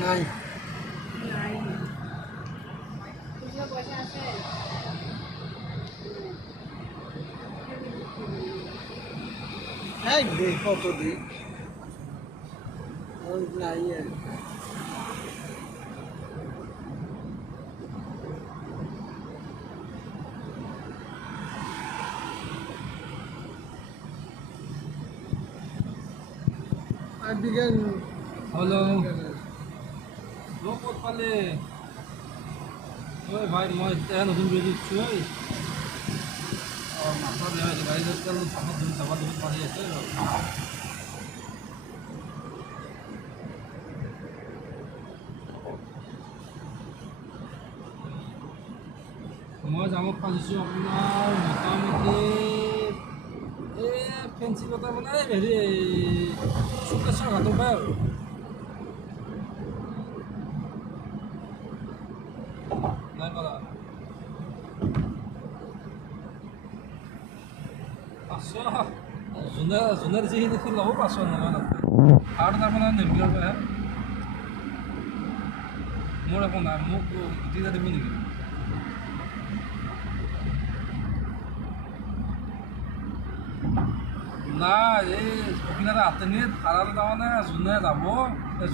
নাই এই কত দিই নাই আর বিজ্ঞান হ্যালো লোক ক'ত পালে ঐ ভাই মই এতিয়া নতুন বেজি দিছোঁ ঐ মাথা বেয়া হৈছে গাড়ী তেল চাফা ধুই পানী আছে মই জামত ফাঁচিছোঁ আপোনাৰ মোটামুটি এই ফেঞ্চি বটা মানে হেৰি শুক্লেশ্বৰ ঘাটৰ পৰাই আৰু নাই কৰা 500 যোনে যিখিনি ফুল ল'ব 500 নহয় নাথাকে আৰু তাৰমানে নেমবিলৰ পৰাহে মোৰ একো নাই মোক গুটি দিব নেকি নাই এই অকিনাৰে আতেনি ভাড়াটো তাৰমানে যোনে যাব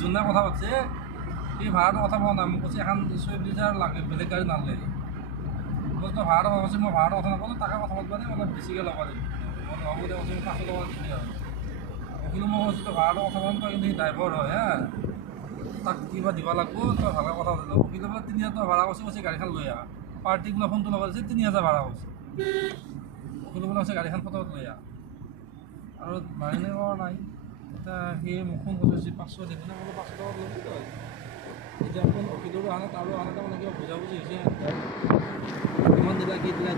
যোনে কথা পাতিছে এই ভাড়াটো কথা কোৱা নাই মোক কৈছে এখন চুইফ্ট ডিজায়াৰ লাগে বেলেগ গাড়ী নালাগে মই ভাড়াটো কথা কৈছে মই ভাড়াটো কথা নাপালোঁ তাকে কথা পাতিবা দেই অলপ বেছিকৈ ল'ব লাগিব মই নহ'ব দে কৈছোঁ 500 টকা দিবি আৰু কিন্তু মই কৈছোঁ তই ভাড়াটো কথা পাতিম তই কিন্তু সি ড্ৰাইভাৰ হয় হা তাক কিবা দিব লাগিব তই ভালকৈ কথা পাতি ল'ব কিন্তু বোলে 3000 টকা ভাড়া কৈছে গাড়ীখন লৈ আহ পাৰ্টিক বোলে ফোনটো লগাই দিছে 3000 ভাড়া কৈছে কিন্তু বোলে কৈছে গাড়ীখন ফটোত লৈ আহ আৰু বাহিনী কৰা নাই এতিয়া সি মোক ফোন কৰিছে 500 দিবি না বোলো 500 টকা ল'বি তই এতিয়া ফোন অফিচৰো অহা নাই তাৰো অহা নাই তাৰমানে কিবা বুজাবুজি হৈছে কিমান দিলা কি দিলা